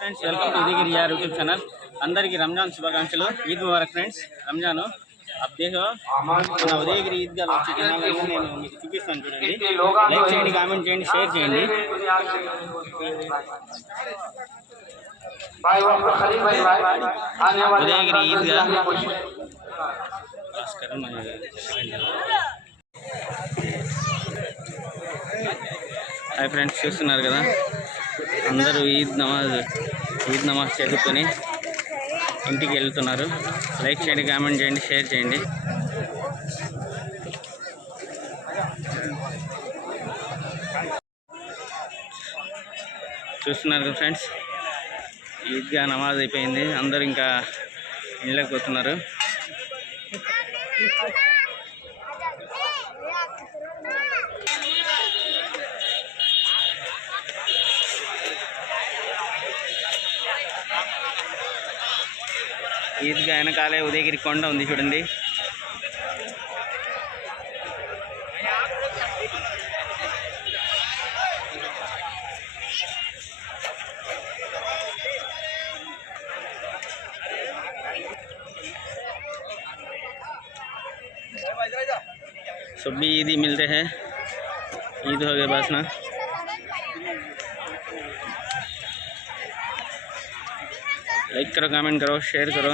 Friends welcome to Udayagiri యార్ YouTube channel అందరికీ రంజాన్ శుభాకాంక్షలు. ఈద్ ముబారక్ ఫ్రెండ్స్ రంజాన్ అప్డేట్ మన ఉదయగిరి ఈద్గా వచ్చే దినాలను నేను మీకు చూపిస్తాను చూడండి. లైక్ చేయండి కామెంట్ చేయండి షేర్ చేయండి. ఉదయగిరి ఈద్గా. హాయ్ ఫ్రెండ్స్ చూస్తున్నారు కదా? అందరూ ఈద్ నమాజ్ ఈద్ నమాజ్ చదువుకొని ఇంటికి వెళ్తున్నారు. లైక్ చేయండి కామెంట్ చేయండి షేర్ చేయండి. చూస్తున్నారు కదా ఫ్రెండ్స్ ఈద్గా నమాజ్ అయిపోయింది. అందరూ ఇంకా ఇళ్ళకి పోతున్నారు. ఈద్గా వెనకాలే ఉదయగిరి కొండ ఉంది చూడండి सभी ईद ही मिलते हैं ईद हो गया बस ना लाइक करो कमेंट करो शेयर करो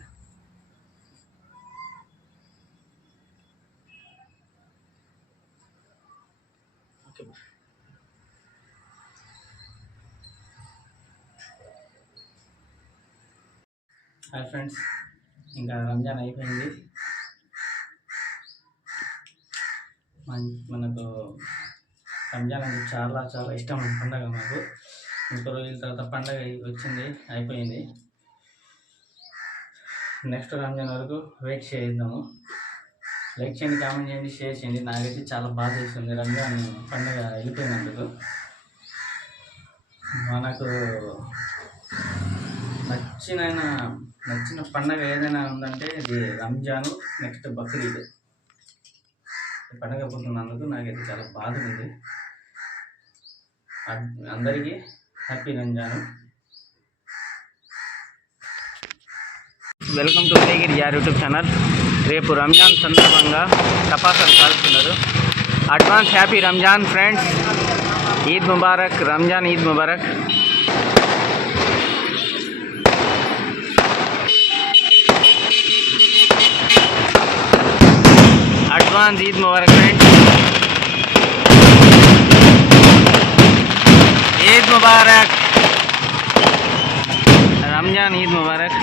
ఓకే హాయ్ ఫ్రెండ్స్ ఇంకా రంజాన్ అయిపోయింది. మనకు రంజాన్ అంటే చాలా చాలా ఇష్టం పండగ మాకు. ఇంకో రోజుల తర్వాత పండగ వచ్చింది అయిపోయింది. నెక్స్ట్ రంజాన్ వరకు వెయిట్ చేద్దాము. లైక్ చేయండి కామెంట్ చేయండి షేర్ చేయండి. నాకైతే చాలా బాధ వేస్తుంది రంజాన్ పండగ వెళ్ళిపోయినందుకు. మనకు నచ్చిన నచ్చిన పండగ ఏదైనా ఉందంటే ఇది రంజాను నెక్స్ట్ బక్రీద్. పండుగ పండగ పోతున్నందుకు నాకైతే చాలా బాధ ఉంది. అందరికీ happy Ramzan. Welcome to Udayagiri యార్ యూట్యూబ్ ఛానల్ రేపు రంజాన్ సందర్భంగా తపాసాలు కాల్స్తున్నారు advance happy Ramzan friends Eid Mubarak Ramzan Eid Mubarak advance Eid Mubarak friends Eid Mubarak Ramzan Eid Mubarak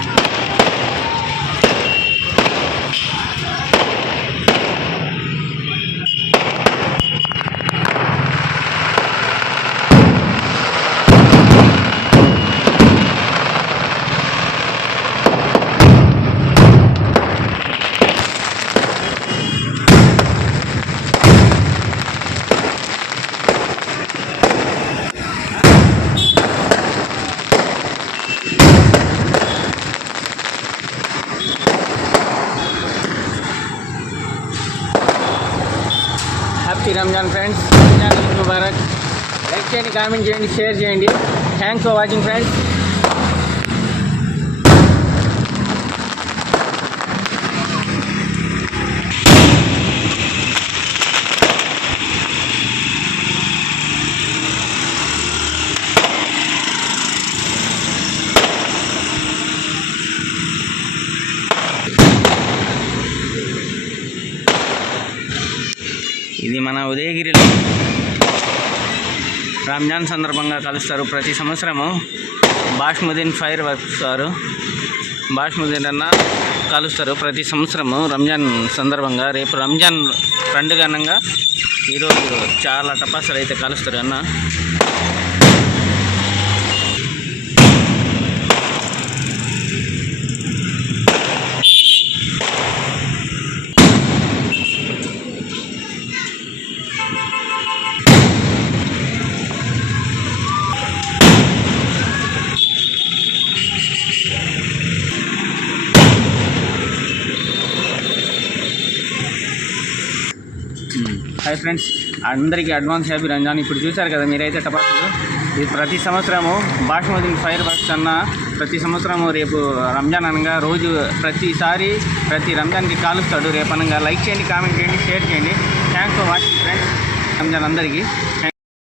happy Ramzan friends Ramzan Mubarak. Like చేయండి comment చేయండి share చేయండి. Thanks for watching friends ఇది మన ఉదయగిరిలో. రంజాన్ సందర్భంగా కలుస్తారు. ప్రతి సంవత్సరము బాష్ముద్దీన్ ఫైర్ వర్క్స్ వారు బాష్ముద్దీన్ అన్న కలుస్తారు. ప్రతి సంవత్సరము రంజాన్ సందర్భంగా రేపు రంజాన్ పండుగ అనగా ఈరోజు చాలా టపాసులు అయితే కలుస్తారు అన్న. హాయ్ ఫ్రెండ్స్ అందరికీ అడ్వాన్స్ హ్యాపీ రంజాన్. ఇప్పుడు చూశారు కదా మీరైతే టపాసులు. ఇది ప్రతి సంవత్సరము బాష్మతి ఫైర్ వర్క్స్ అన్న ప్రతి సంవత్సరము రేపు రంజాన్ అనగా రోజు ప్రతిసారి ప్రతి రంజాన్కి కాలుస్తాడు. రేపు అనగా లైక్ చేయండి కామెంట్ చేయండి షేర్ చేయండి. Thanks for watching friends Ramzan అందరికీ.